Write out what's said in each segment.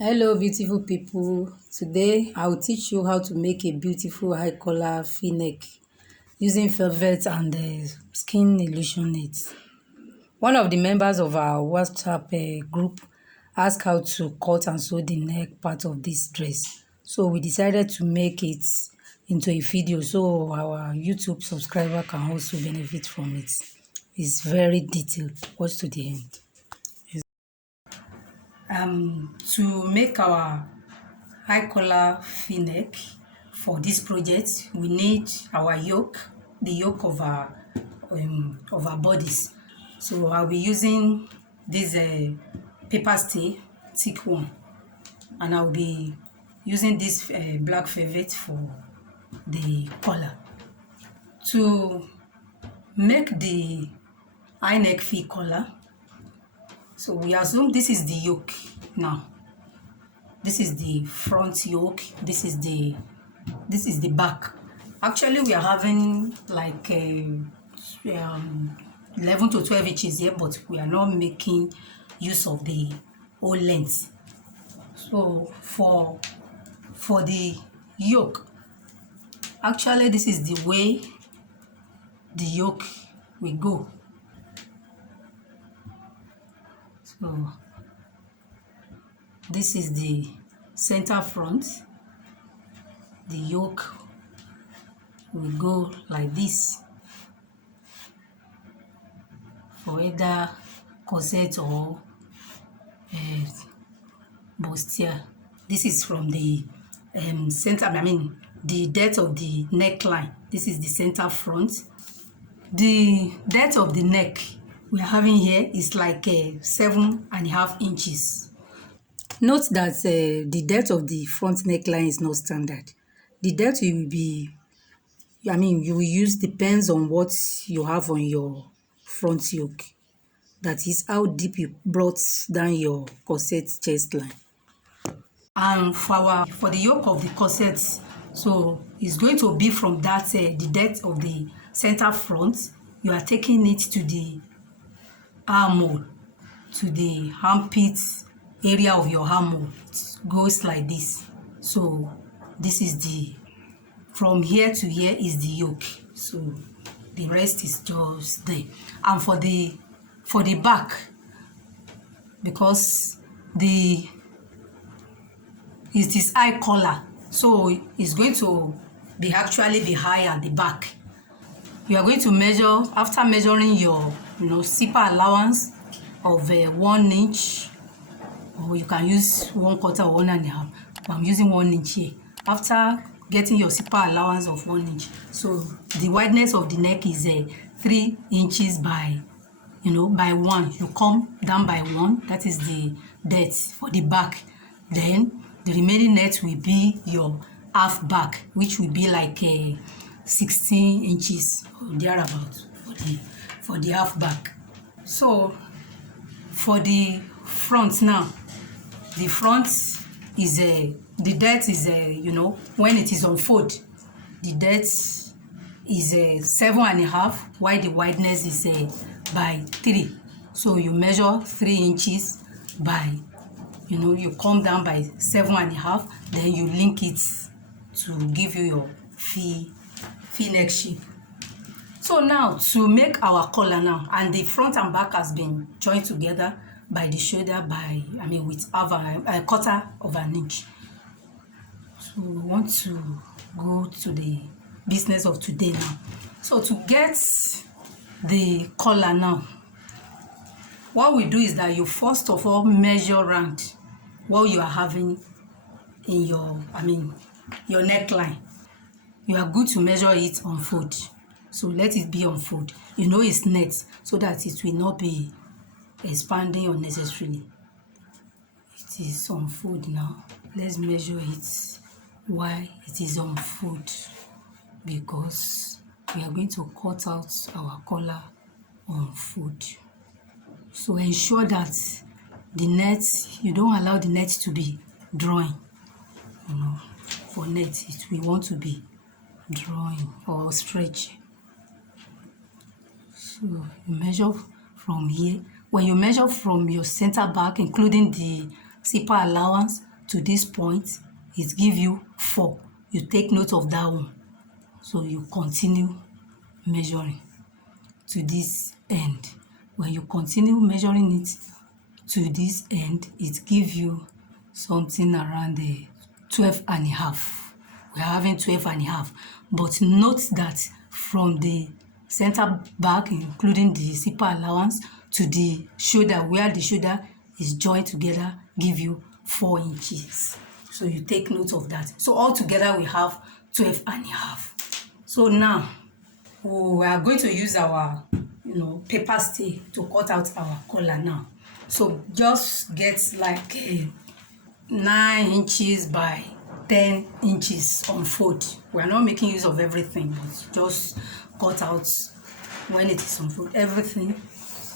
Hello beautiful people, today I will teach you how to make a beautiful high collar v-neck using velvet and skin illusion knit. One of the members of our WhatsApp group asked how to cut and sew the neck part of this dress, so we decided to make it into a video so our YouTube subscriber can also benefit from it. It's very detailed. Watch to the end. To make our high collar v-neck for this project, we need our yoke, the yoke of our bodies. So I'll be using this paper stay, thick one, and I'll be using this black velvet for the collar. To make the high neck v collar, so we assume this is the yoke now. This is the front yoke, this is the back. Actually we are having like 11 to 12 inches here, but we are not making use of the whole length. So for the yoke, actually this is the way the yoke will go. So this is the center front. The yoke will go like this for either corset or bustier. This is from the center, the depth of the neckline. This is the center front. The depth of the neck we are having here is like 7.5 inches. Note that the depth of the front neckline is not standard. The depth you will be, you will use depends on what you have on your front yoke. That is how deep you brought down your corset chest line. And for the yoke of the corset, so it's going to be from that the depth of the center front. You are taking it to the armhole, to the armpit area of your armhole. It goes like this. So this is the, from here to here is the yoke. So the rest is just there. And for the back, because it is high collar, so it's going to be actually be high at the back. You are going to measure, after measuring your zipper allowance of 1 inch, or you can use 1/4 or 1.5. I'm using 1 inch here. After getting your zipper allowance of 1 inch, so the wideness of the neck is 3 inches by 1. You come down by 1. That is the depth for the back. Then the remaining net will be your half back, which will be like 16 inches or thereabout for the half back. So for the front now, the front is the depth is when it is unfold, the depth is 7.5, while the wideness is by 3. So you measure 3 inches by you come down by 7.5, then you link it to give you your v-neck shape. So now to make our collar now, and the front and back has been joined together by the shoulder by with a 1/4 of an inch. So we want to go to the business of today now. So to get the collar now, what we do is that you first of all measure round what you are having in your your neckline. You are good to measure it on fold. So let it be on fold. It's net, so that it will not be expanding unnecessarily. It is on fold now. Let's measure it while it is on fold, because we are going to cut out our collar on fold. So ensure that the net, you don't allow the net to be drawing. For net, we want to be drawing or stretch. So you measure from here. When you measure from your center back, including the zipper allowance, to this point, it give you 4. You take note of that one. So you continue measuring to this end. When you continue measuring it to this end, it gives you something around the 12.5. We're having 12.5. But note that from the center back, including the zipper allowance, to the shoulder, where the shoulder is joined together, give you 4 inches. So you take note of that. So altogether we have 12.5. So now we are going to use our paper stay to cut out our collar now. So just get like 9 inches by 10 inches on fold. We are not making use of everything, but just cut out when it is on fold. Everything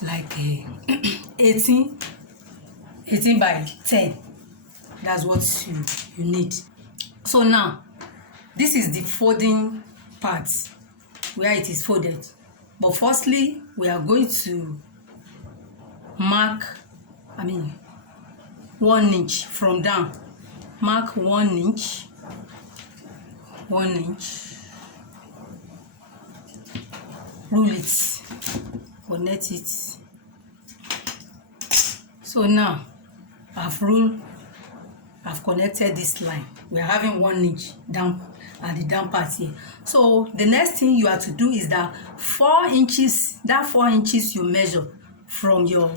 like 18 by 10. That's what you need. So now, this is the folding part where it is folded. But firstly, we are going to mark, 1 inch from down. Mark 1 inch. 1 inch. Rule it. Connect it. So now, I've connected this line. We are having 1 inch down at the down part here. So the next thing you have to do is that 4 inches, that 4 inches you measure from your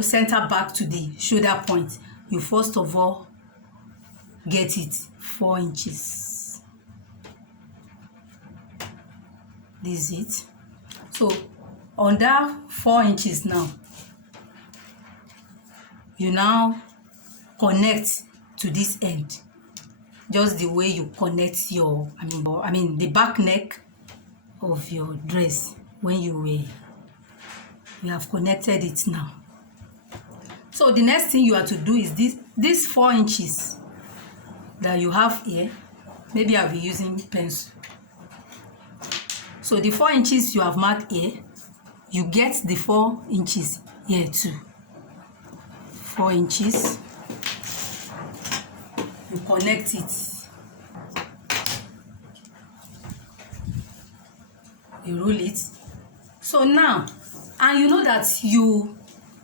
center back to the shoulder point. You first of all get it 4 inches. This is it. So on that 4 inches now, you now connect to this end, just the way you connect your the back neck of your dress when you have connected it now. So the next thing you have to do is this 4 inches that you have here. Maybe I'll be using pencil. So the 4 inches you have marked here, you get the 4 inches here too. 4 inches. You connect it. You roll it. So now, and you know that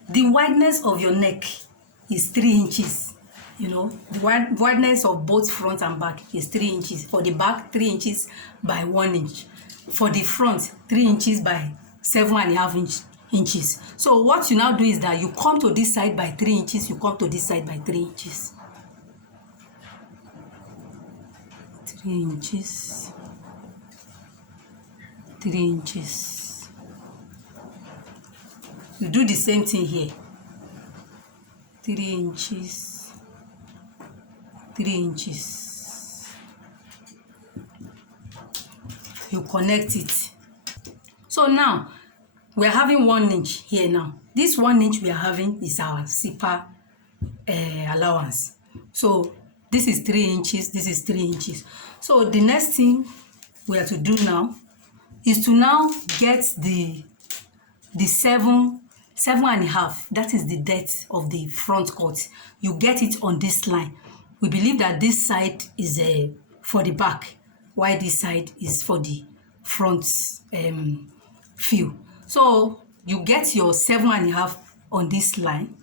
the wideness of your neck is 3 inches. The wideness of both front and back is 3 inches. For the back, 3 inches by 1 inch. For the front, 3 inches by 7.5 inches. So what you now do is that you come to this side by 3 inches, you come to this side by 3 inches. 3 inches. 3 inches. You do the same thing here. 3 inches. 3 inches. You connect it. So now we are having 1 inch here now. This 1 inch we are having is our zipper allowance. So this is 3 inches, this is 3 inches. So the next thing we have to do now is to now get the 7.5. That is the depth of the front cut. You get it on this line. We believe that this side is for the back, while this side is for the front view. So you get your 7.5 on this line.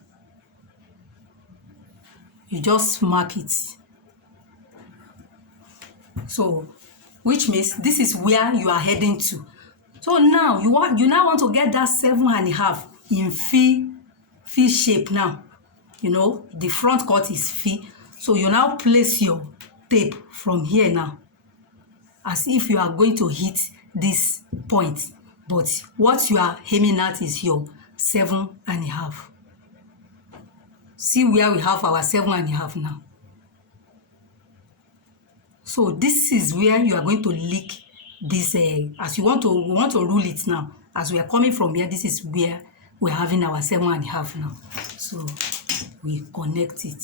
You just mark it. So, which means this is where you are heading to. So now you now want to get that 7.5 in V shape now. The front cut is V. So you now place your tape from here now, as if you are going to hit this point. But what you are aiming at is your 7.5. See where we have our 7.5 now. So this is where you are going to lick this, as we want to rule it now. As we are coming from here, this is where we are having our 7.5 now. So we connect it.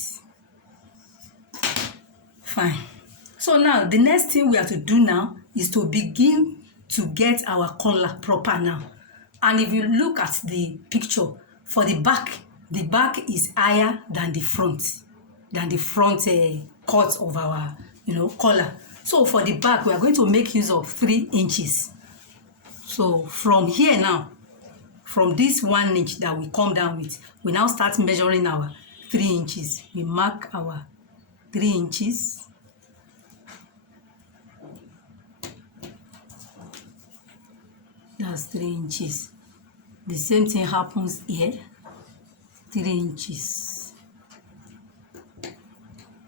Fine. So now the next thing we have to do now is to begin to get our collar proper now. And if you look at the picture, for the back is higher than the front. than the front cut of our collar. So for the back, we are going to make use of 3 inches. So from here now, from this 1 inch that we come down with, we now start measuring our 3 inches. We mark our 3 inches. That's 3 inches. The same thing happens here, 3 inches.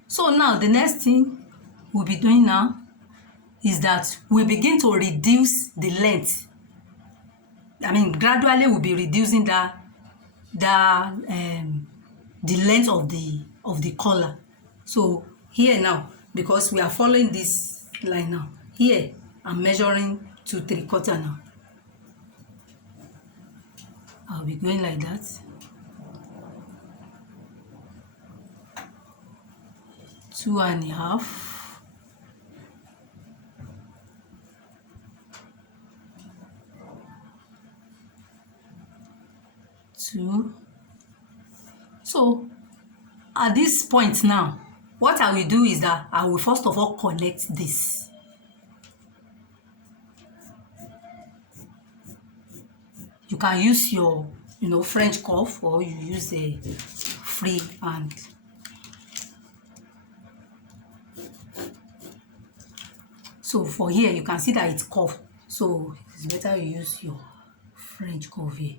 So now the next thing we'll be doing now is that we begin to reduce the length. I mean, gradually we'll be reducing the length of the collar. So here now, because we are following this line now, here I'm measuring to 3/4 now. I'll be going like that. Two and a half. Two. So at this point now, what I will do is that I will first of all connect this. You can use your French cuff, or you use a free hand. So for here, you can see that it's cuffed. So it's better you use your French cuff here.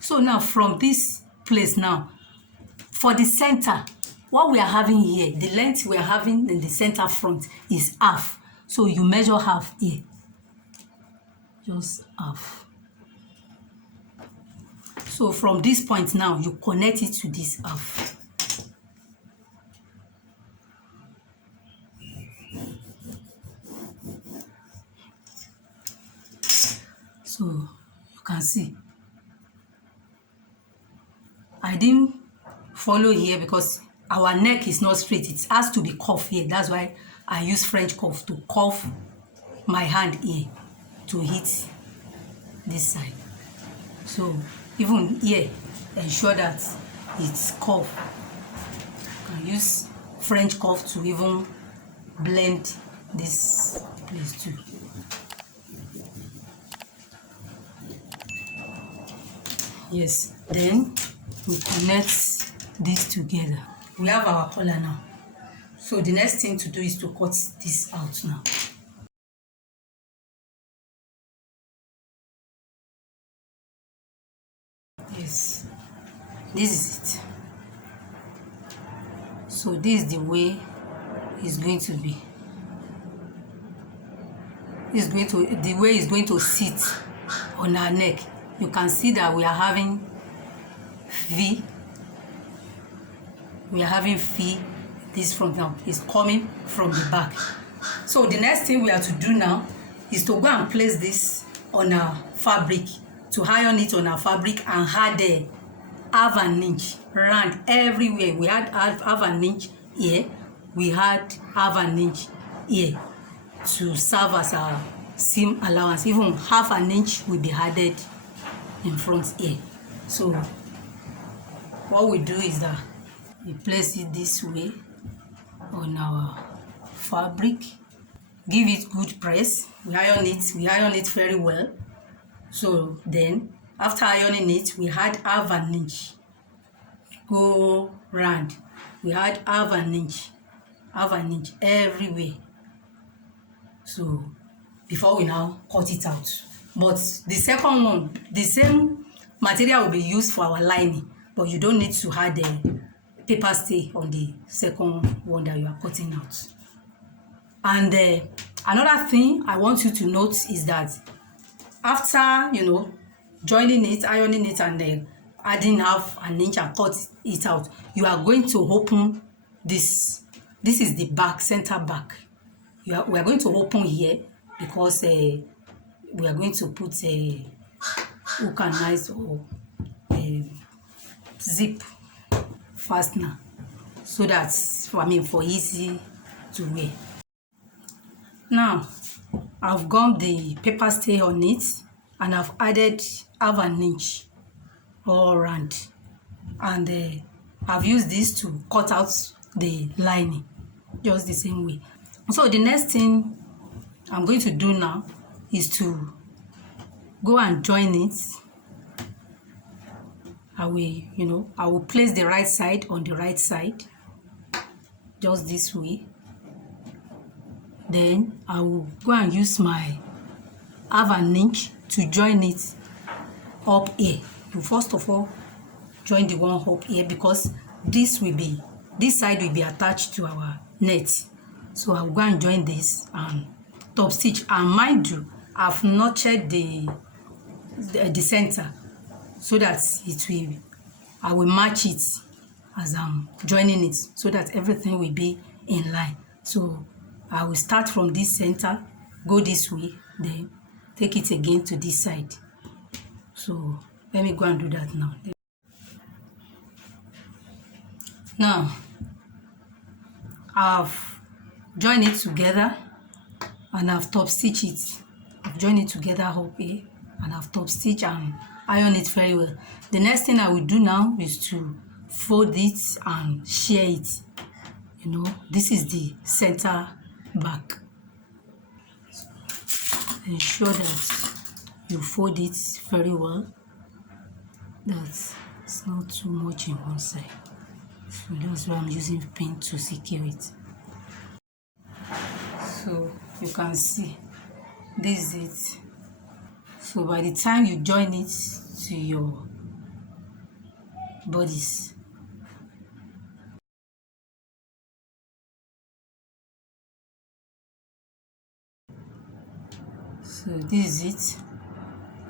So now from this place now, for the center, what we are having here, the length we are having in the center front is half. So you measure half here. Just half. So from this point now, you connect it to this half. So you can see I didn't follow here because our neck is not straight. It has to be cuffed here. That's why I use French cuff to cuff my hand here to hit this side. So even here, ensure that it's cuffed. You can use French cuff to even blend this place too. Yes, then we connect these together. We have our collar now. So the next thing to do is to cut this out now. Yes, this is it. So this is the way it's going to be. The way it's going to sit on our neck. You can see that we are having V. We are having V. This front now is coming from the back. So the next thing we have to do now is to go and place this on our fabric, to iron it on our fabric and add half an inch round everywhere. We had half an inch here. We had half an inch here to serve as our seam allowance. Even half an inch will be added in front here. So what we do is that we place it this way on our fabric, give it good press, we iron it very well. So then after ironing it, we add half an inch, go round, we add half an inch everywhere. So before we now cut it out. But the second one, the same material will be used for our lining, but you don't need to add the paper stay on the second one that you are cutting out. And another thing I want you to note is that after joining it, ironing it, and adding half an inch and cut it out, you are going to open this. This is the back, center back. We are going to open here because we are going to put a hook and eyes or zip fastener, so that for easy to wear. Now I've gummed the paper stay on it and I've added half an inch all around. and I've used this to cut out the lining just the same way. So the next thing I'm going to do now is to go and join it. I will place the right side on the right side, just this way. Then I will go and use my half an inch to join it up here. You first of all join the one up here, because this side will be attached to our net. So I'll go and join this and top stitch. And mind you, I've notched the center so that I will match it as I'm joining it, so that everything will be in line. So I will start from this center, go this way, then take it again to this side. So let me go and do that now. Now I've joined it together and I've top stitched it. I've joined it together up here and I've top stitched and iron it very well. The next thing I will do now is to fold it and shear it. This is the center back. Ensure that you fold it very well, that it's not too much in one side. So that's why I'm using pin to secure it. So you can see this is it. So by the time you join it to your bodice, so this is it.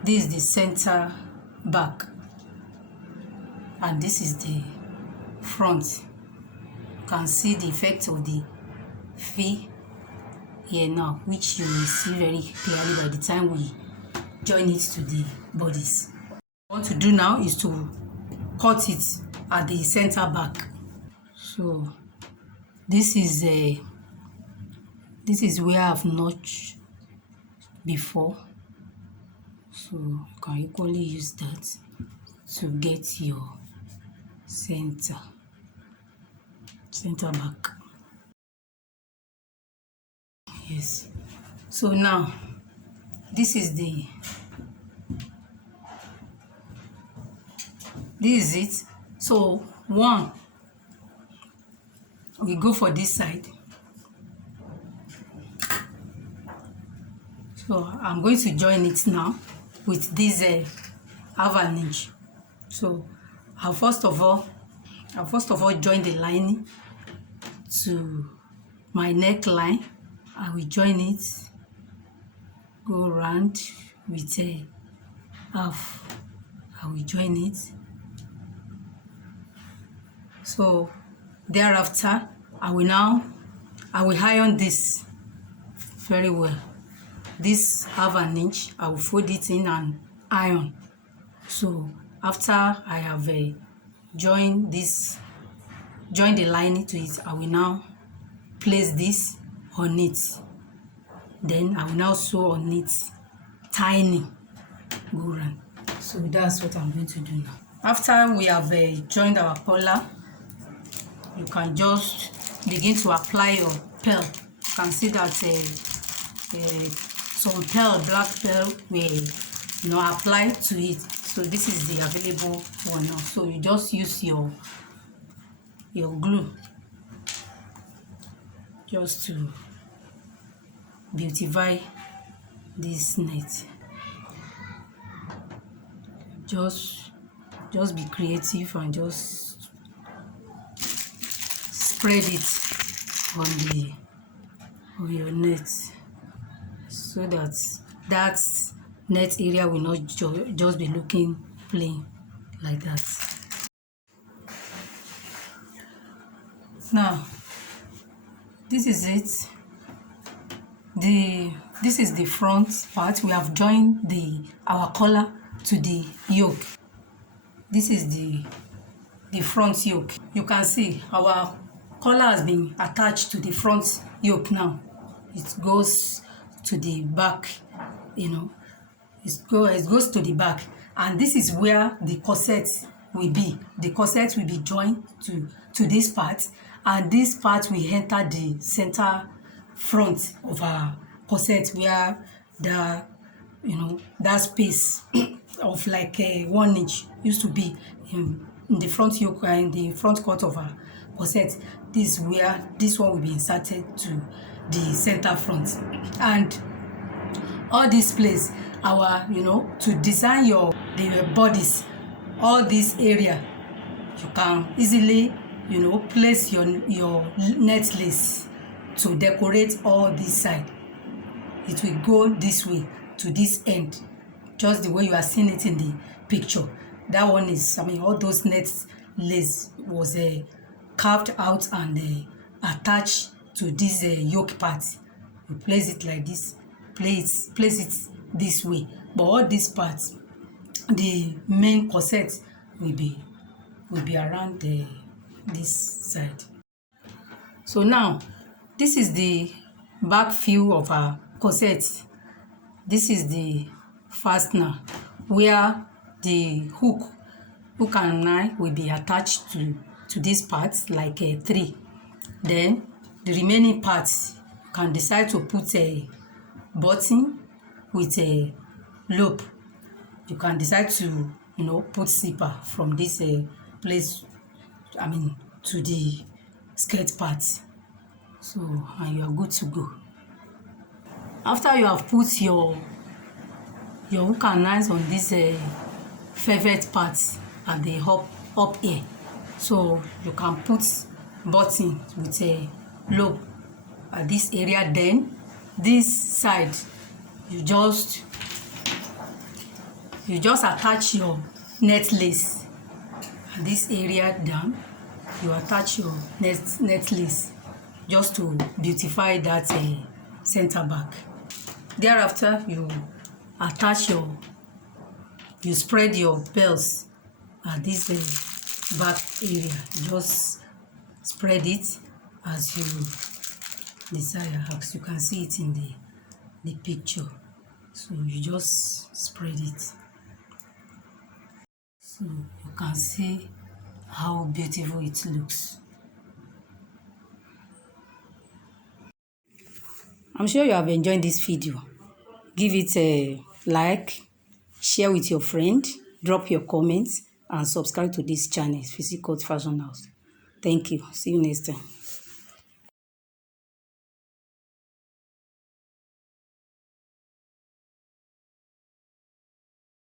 This is the center back and this is the front. You can see the effect of the V here now, which you will see very clearly by the time we join it to the bodies. What I want to do now is to cut it at the center back. So this is where I've notched before, so you can equally use that to get your center back. Yes. So now this is it. So one, we go for this side. So I'm going to join it now with this half an inch. So I'll first of all join the lining to my neckline. I will join it, go around with a half. I will join it. So thereafter, I will iron this very well. This half an inch, I will fold it in and iron. So after I have joined the lining to it, I will now place this on it. Then I will now sew on it tiny go round. So that's what I'm going to do now. After we have joined our collar, you can just begin to apply your pearl. You can see that some pearl, black pearl, will apply to it. So this is the available one now. So you just use your glue just to beautify this net. Just be creative and just spread it on your net, so that net area will not just be looking plain like that. Now this is it. This is the front part. We have joined our collar to the yoke. This is the front yoke. You can see our collar has been attached to the front yoke now. It goes to the back, it goes to the back, and this is where the corset will be, the corset will be joined to this part, and this part will enter the center front of our corset, where the that space of like 1 inch used to be in the front yoke and in the front cut of our corset. This is where this one will be inserted to the center front. And all this place, our to design the bodies, all this area, you can easily place your net lace to decorate all this side. It will go this way to this end, just the way you are seeing it in the picture. That one is, all those net lace was carved out and attached to this yoke part. You place it like this, place it this way. But all these parts, the main corset will be around this side. So now, this is the back view of our corset. This is the fastener where the hook and eye will be attached to this part, like 3. Then the remaining parts, you can decide to put a button with a loop. You can decide to put zipper from this place to the skirt part. So, and you are good to go. After you have put your hook and eyes on this velvet part at the up here, so you can put button with a loop at this area. Then this side, you just attach your net lace at this area down. You attach your net lace just to beautify that center back. Thereafter, you spread your bells at this back area. Just spread it as you desire, as you can see it in the picture. So you just spread it, so you can see how beautiful it looks. I'm sure you have enjoyed this video. Give it a like, share with your friend, drop your comments, and subscribe to this channel, Physique Fashion House. Thank you. See you next time.